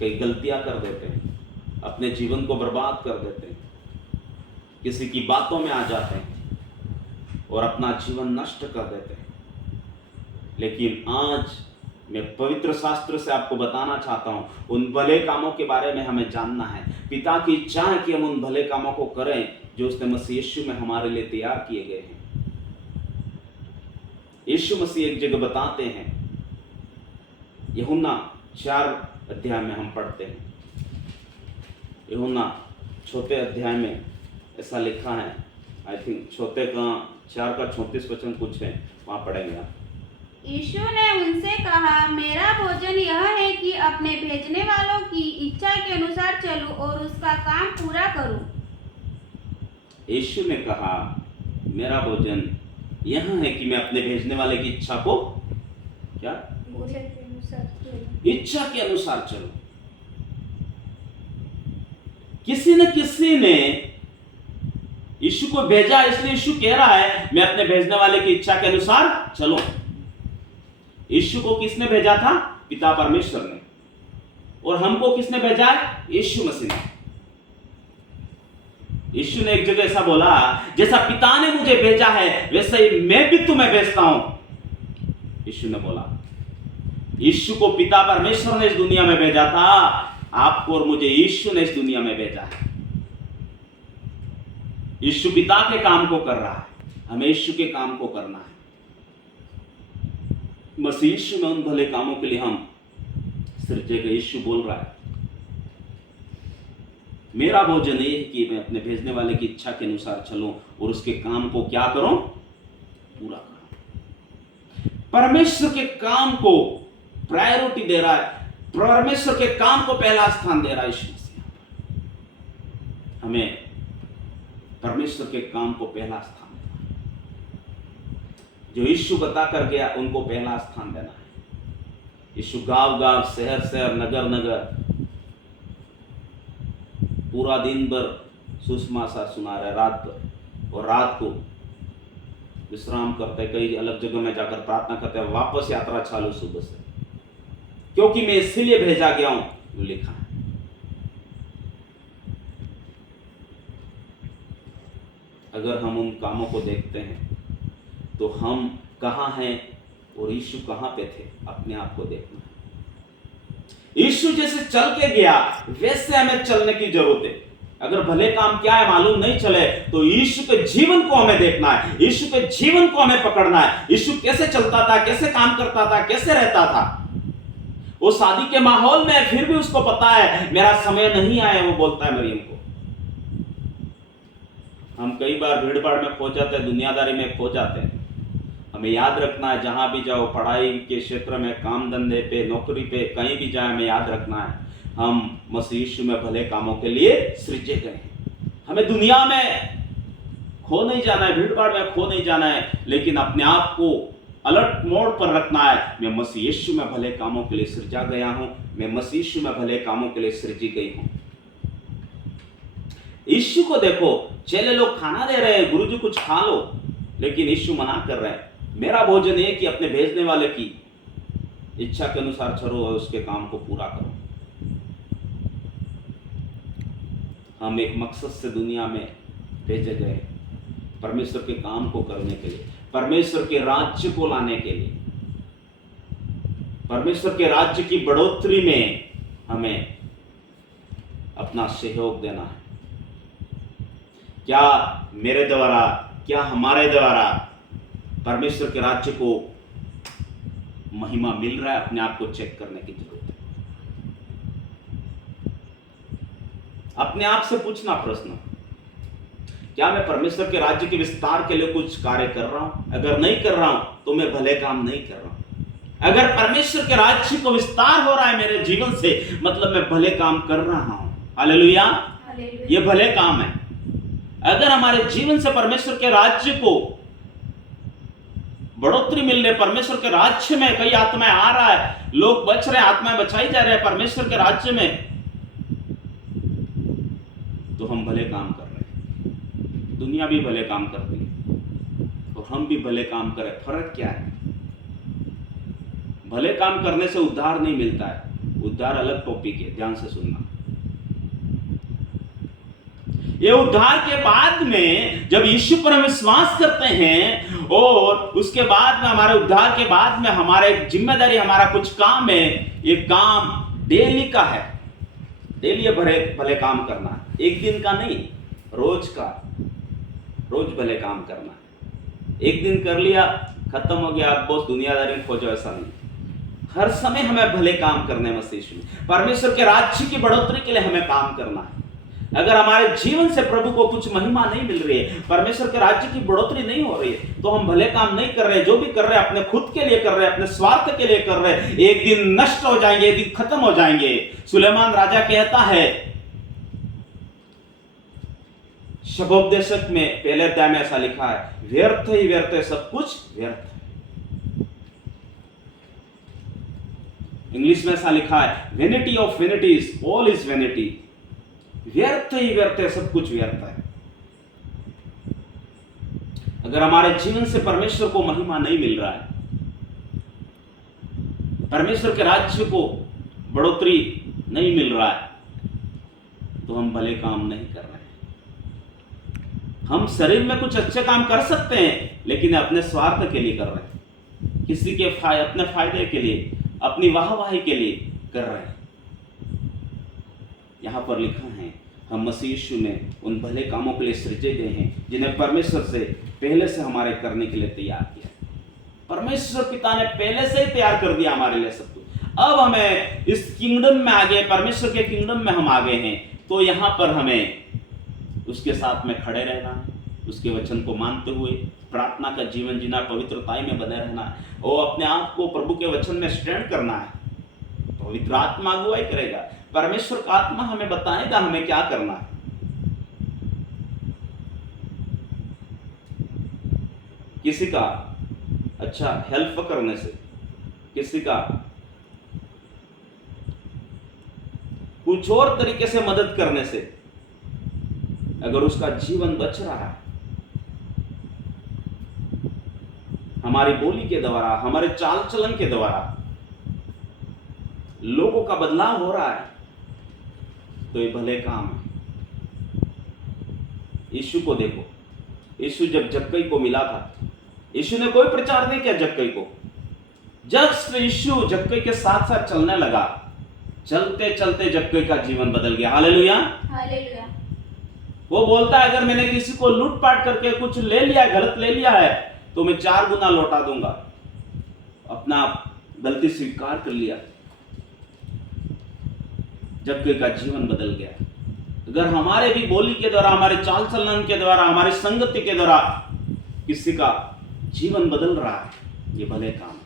कई गलतियां कर देते हैं, अपने जीवन को बर्बाद कर देते हैं, किसी की बातों में आ जाते हैं और अपना जीवन नष्ट कर देते हैं। लेकिन आज मैं पवित्र शास्त्र से आपको बताना चाहता हूं, उन भले कामों के बारे में हमें जानना है। पिता की इच्छा है कि हम उन भले कामों को करें जो उसने मसीह यीशु में हमारे लिए तैयार किए गए हैं। यीशु मसीह एक जगह बताते हैं, यूहन्ना 4 अध्याय में हम पढ़ते हैं, यूहन्ना 4 अध्याय में ऐसा लिखा है, आई थिंक 4:34 कुछ है, वहां पढ़ेंगे आप। यीशु ने उनसे कहा, मेरा भोजन यह है कि अपने भेजने वालों की इच्छा के अनुसार चलूं और उसका काम पूरा करूं। यीशु ने कहा, मेरा भोजन यह है कि मैं अपने भेजने वाले की इच्छा को क्या इच्छा के अनुसार चलूं। किसी न किसी ने यीशु को भेजा, इसलिए यीशु कह रहा है मैं अपने भेजने वाले की इच्छा के अनुसार चलूं। यीशु को किसने भेजा था? पिता परमेश्वर ने। और हमको किसने भेजा है? यीशु मसीह ने। यीशु ने एक जगह ऐसा बोला, जैसा पिता ने मुझे भेजा है वैसे ही मैं भी तुम्हें भेजता हूं। यीशु ने बोला, यीशु को पिता परमेश्वर ने इस दुनिया में भेजा था, आपको और मुझे यीशु ने इस दुनिया में भेजा है। यीशु पिता के काम को कर रहा है, हमें यीशु के काम को करना है। मसीह यीशु में उन भले कामों के लिए हम सृजे गए। यीशु बोल रहा है, मेरा भोजन ये है कि मैं अपने भेजने वाले की इच्छा के अनुसार चलूं और उसके काम को क्या करूं? पूरा करूं। परमेश्वर के काम को प्रायोरिटी दे रहा है, परमेश्वर के काम को पहला स्थान दे रहा है यीशु मसीह। हमें परमेश्वर के काम को पहला स्थान देना है। जो यीशु बता कर गया उनको पहला स्थान देना है। यीशु गांव गांव, शहर शहर, नगर नगर पूरा दिन भर सुसमाचार सुना रहे, रात भर, और रात को विश्राम करते, कई अलग जगह में जाकर प्रार्थना करते हैं, वापस यात्रा चालू सुबह से, क्योंकि मैं इसलिए भेजा गया हूं, जो लिखा है। अगर हम उन कामों को देखते हैं तो हम कहां हैं और यीशु कहां पे थे, अपने आप को देखना है। यीशु जैसे चल के गया वैसे हमें चलने की जरूरत है। अगर भले काम क्या है मालूम नहीं चले तो यीशु के जीवन को हमें देखना है, यीशु के जीवन को हमें पकड़ना है। यीशु कैसे चलता था, कैसे काम करता था, कैसे रहता था। वो शादी के माहौल में फिर भी उसको पता है मेरा समय नहीं आया, वो बोलता है मरियम को। हम कई बार भीड़ भाड़ में खो जाते हैं, दुनियादारी में खो जाते हैं। हमें याद रखना है, जहां भी जाओ, पढ़ाई के क्षेत्र में, काम धंधे पे, नौकरी पे, कहीं भी जाए, हमें याद रखना है हम मसीह यीशु में भले कामों के लिए सृजे गए हैं। हमें दुनिया में खो नहीं जाना है, भीड़ भाड़ में खो नहीं जाना है, लेकिन अपने आप को अलर्ट मोड पर रखना है। मैं मसीह यीशु में भले कामों के लिए सृजा गया हूं, मैं मसीह यीशु में भले कामों के लिए सृजी गई हूं। यीशु को देखो, चेले लोग खाना दे रहे हैं, गुरुजी कुछ खा लो, लेकिन यीशु मना कर रहे हैं, मेरा भोजन है कि अपने भेजने वाले की इच्छा के अनुसार चलो और उसके काम को पूरा करो। हम एक मकसद से दुनिया में भेजे गए, परमेश्वर के काम को करने के लिए, परमेश्वर के राज्य को लाने के लिए, परमेश्वर के राज्य की बढ़ोतरी में हमें अपना सहयोग देना है। क्या मेरे द्वारा, क्या हमारे द्वारा परमेश्वर के राज्य को महिमा मिल रहा है? अपने आप को चेक करने की जरूरत है। अपने आप से पूछना प्रश्न, क्या मैं परमेश्वर के राज्य के विस्तार के लिए कुछ कार्य कर रहा हूं? अगर नहीं कर रहा हूं तो मैं भले काम नहीं कर रहा हूं। अगर परमेश्वर के राज्य को विस्तार हो रहा है मेरे जीवन से, मतलब मैं भले काम कर रहा हूं। हालेलुया, ये भले काम है। अगर हमारे जीवन से परमेश्वर के राज्य को बढ़ोतरी मिल रही है, परमेश्वर के राज्य में कई आत्माएं आ रहा है, लोग बच रहे हैं, आत्माएं बचाई जा रहे हैं परमेश्वर के राज्य में, तो हम भले काम कर रहे हैं। दुनिया भी भले काम करती है और हम भी भले काम करें। फर्क क्या है? भले काम करने से उद्धार नहीं मिलता है, उद्धार अलग टॉपिक है, ध्यान से सुनना। ये उद्धार के बाद में जब यीशु पर हम विश्वास करते हैं और उसके बाद में हमारे उद्धार के बाद में हमारे जिम्मेदारी, हमारा कुछ काम है, ये काम डेली का है। डेली भले काम करना, एक दिन का नहीं, रोज का, रोज भले काम करना। एक दिन कर लिया खत्म हो गया, आप बहुत दुनियादारी में खोजो, ऐसा नहीं। हर समय हमें भले काम करने में मसीह में परमेश्वर के राज्य की बढ़ोतरी के लिए हमें काम करना है। अगर हमारे जीवन से प्रभु को कुछ महिमा नहीं मिल रही है, परमेश्वर के राज्य की बढ़ोतरी नहीं हो रही है, तो हम भले काम नहीं कर रहे। जो भी कर रहे हैं अपने खुद के लिए कर रहे हैं, अपने स्वार्थ के लिए कर रहे हैं। एक दिन नष्ट हो जाएंगे, एक दिन खत्म हो जाएंगे। सुलेमान राजा कहता है शबोपदेशक में पहले अध्याय में ऐसा लिखा है, व्यर्थ ही व्यर्थ है, सब कुछ व्यर्थ है। इंग्लिश में ऐसा लिखा है, vanity of vanities, all is vanity. व्यर्थ ही व्यर्थ है, सब कुछ व्यर्थ है। अगर हमारे जीवन से परमेश्वर को महिमा नहीं मिल रहा है, परमेश्वर के राज्य को बढ़ोतरी नहीं मिल रहा है, तो हम भले काम नहीं कर रहे हैं। हम शरीर में कुछ अच्छे काम कर सकते हैं, लेकिन अपने स्वार्थ के लिए कर रहे हैं, किसी के अपने फायदे के लिए, अपनी वाहवाही के लिए कर रहे हैं। यहां पर लिखा है, हम मसीह यीशु में उन भले कामों के लिए सृजे गए हैं जिन्हें परमेश्वर से पहले से हमारे करने के लिए तैयार किया। परमेश्वर पिता ने पहले से ही तैयार कर दिया हमारे लिए सब कुछ। अब हमें इस किंगडम में आ गए, परमेश्वर के किंगडम में हम आ गए हैं, तो यहां पर हमें उसके साथ में खड़े रहना है, उसके वचन को मानते हुए प्रार्थना का जीवन जीना, पवित्रताई में बने रहना है और अपने आप को प्रभु के वचन में स्टैंड करना है। पवित्र आत्मा अगुवाई करेगा, परमेश्वर का आत्मा हमें बताएगा हमें क्या करना है। किसी का अच्छा हेल्प करने से, किसी का कुछ और तरीके से मदद करने से अगर उसका जीवन बच रहा है, हमारी बोली के द्वारा, हमारे चाल चलन के द्वारा लोगों का बदलाव हो रहा है, तो ये भले काम है। यीशु को देखो, यीशु जब जक्कई को मिला था, यीशु ने कोई प्रचार नहीं किया जक्कई को। जस्ट यीशु जक्कई के साथ साथ चलने लगा, चलते चलते जक्कई का जीवन बदल गया। Hallelujah, hallelujah. वो बोलता है, अगर मैंने किसी को लूटपाट करके कुछ ले लिया, गलत ले लिया है, तो मैं 4 गुना लौटा दूंगा। अपना गलती स्वीकार कर लिया, जक्कई का जीवन बदल गया। अगर हमारे भी बोली के द्वारा, हमारे चाल चलन के द्वारा, हमारी संगति के द्वारा किसी का जीवन बदल रहा है, ये भले काम है।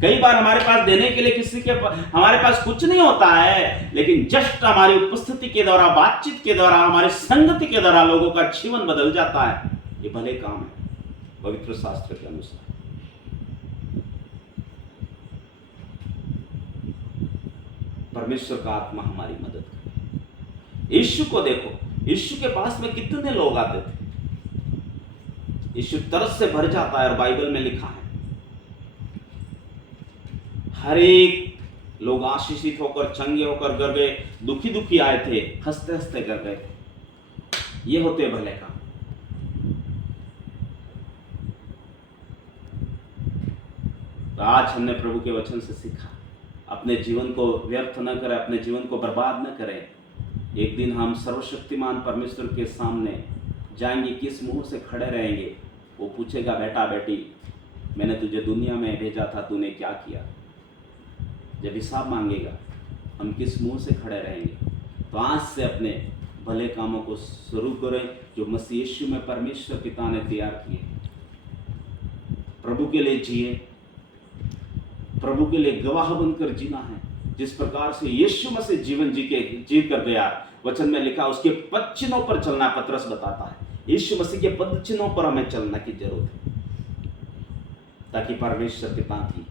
कई बार हमारे पास देने के लिए किसी के हमारे पास कुछ नहीं होता है, लेकिन जस्ट हमारी उपस्थिति के द्वारा, बातचीत के द्वारा, हमारी संगति के द्वारा लोगों का जीवन बदल जाता है, ये भले काम है पवित्र शास्त्र के अनुसार। परमेश्वर का आत्मा हमारी मदद करे। यीशु को देखो, यीशु के पास में कितने लोग आते थे। यीशु तरस से भर जाता है, और बाइबल में लिखा है हर एक लोग आशीषित होकर, चंगे होकर घर गए, दुखी दुखी आए थे, हंसते हंसते कर गए थे। ये होते भले काम। तो आज हमने प्रभु के वचन से सीखा, अपने जीवन को व्यर्थ न करें, अपने जीवन को बर्बाद न करें। एक दिन हम सर्वशक्तिमान परमेश्वर के सामने जाएंगे, किस मुंह से खड़े रहेंगे? वो पूछेगा, बेटा बेटी, मैंने तुझे दुनिया में भेजा था, तूने क्या किया? जब हिसाब मांगेगा, हम किस मुंह से खड़े रहेंगे? तो आज से अपने भले कामों को शुरू करें जो मसीह यीशु में परमेश्वर पिता ने तैयार किए। प्रभु के लिए जिए, प्रभु के लिए गवाह बनकर जीना है। जिस प्रकार से यीशु मसीह जीवन जी कर गया, वचन में लिखा, उसके पद चिन्हों पर चलना पतरस बताता है। यीशु मसीह के पद चिन्हों पर हमें चलने की जरूरत है, ताकि परमेश्वर पिता की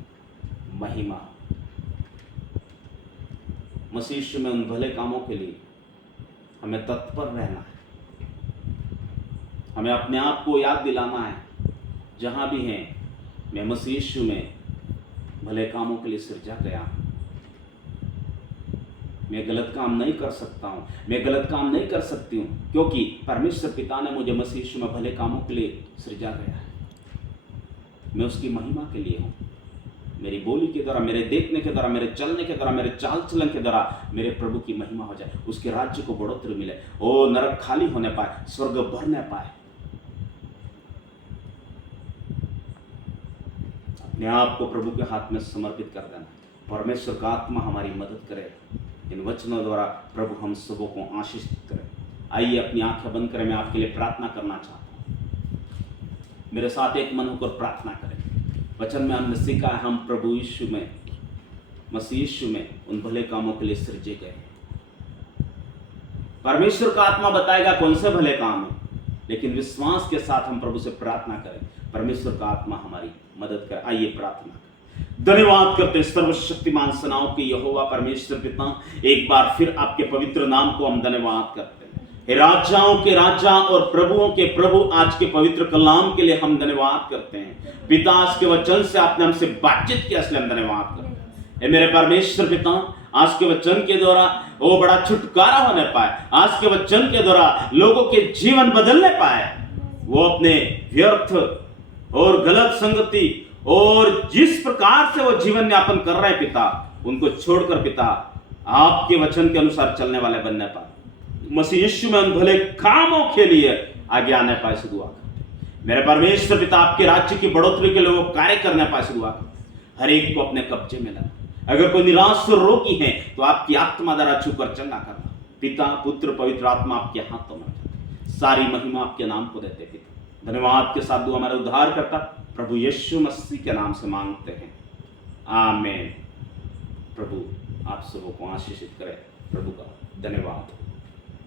महिमा। मसीह यीशु में उन भले कामों के लिए हमें तत्पर रहना है। हमें अपने आप को याद दिलाना है, जहां भी हैं, मैं मसीह यीशु में भले कामों के लिए सृजा गया। मैं गलत काम नहीं कर सकता हूँ, मैं गलत काम नहीं कर सकती हूँ, क्योंकि परमेश्वर पिता ने मुझे मसीह यीशु में भले कामों के लिए सृजा गया है। मैं उसकी महिमा के लिए हूँ। मेरी बोली के द्वारा, मेरे देखने के द्वारा, मेरे चलने के द्वारा, मेरे चाल चलन के द्वारा मेरे प्रभु की महिमा हो जाए, उसके राज्य को बढ़ोतरी मिले, ओ नरक खाली होने पाए, स्वर्ग भरने पाए। अपने आप को प्रभु के हाथ में समर्पित कर देना। परमेश्वर का आत्मा हमारी मदद करे, इन वचनों द्वारा प्रभु हम सबों को आशीषित करे। आइए अपनी आंखें बंद करें, मैं आपके लिए प्रार्थना करना चाहता हूँ। मेरे साथ एक मन होकर प्रार्थना करें। वचन में हमने सीखा है, हम प्रभु यीशु में, मसीह यीशु में उन भले कामों के लिए सृजे गए। परमेश्वर का आत्मा बताएगा कौन से भले काम है, लेकिन विश्वास के साथ हम प्रभु से प्रार्थना करें, परमेश्वर का आत्मा हमारी मदद करे। आइए प्रार्थना करें। धन्यवाद करते हैं सर्वशक्तिमान सेनाओं के यहोवा परमेश्वर पिता, एक बार फिर आपके पवित्र नाम को हम धन्यवाद करते हैं। हे राजाओं के राजा और प्रभुओं के प्रभु, आज के पवित्र कलाम के लिए हम धन्यवाद करते हैं। पिता, आज के वचन से आपने हमसे बातचीत किया, इसलिए हम धन्यवाद करते हैं। हे मेरे परमेश्वर पिता, आज के वचन के द्वारा वो बड़ा छुटकारा होने पाए, आज के वचन के द्वारा लोगों के जीवन बदलने पाए, वो अपने व्यर्थ और गलत संगति और जिस प्रकार से वो जीवन यापन कर रहे हैं पिता, उनको छोड़कर पिता आपके वचन के अनुसार चलने वाले बनने पाए, मसीह यीशु में उन भले कामों के लिए आगे आने पाए से दुआ करते। मेरे परमेश्वर पिता, आपके राज्य की बढ़ोतरी के लिए वो कार्य करने पाए से दुआ करते। हर एक को अपने कब्जे में लेना। अगर कोई निराश और रोगी है तो आपकी आत्मा द्वारा छूकर चंगा करना। पिता, पुत्र, पवित्र आत्मा आपके हाथों में जाते, सारी महिमा आपके नाम को देते। पिता, धन्यवाद के साथ दुआ हमारे उद्धार करता प्रभु यीशु मसीह के नाम से मांगते हैं, आमीन। प्रभु आप सबों को आशीषित करे। प्रभु का धन्यवाद।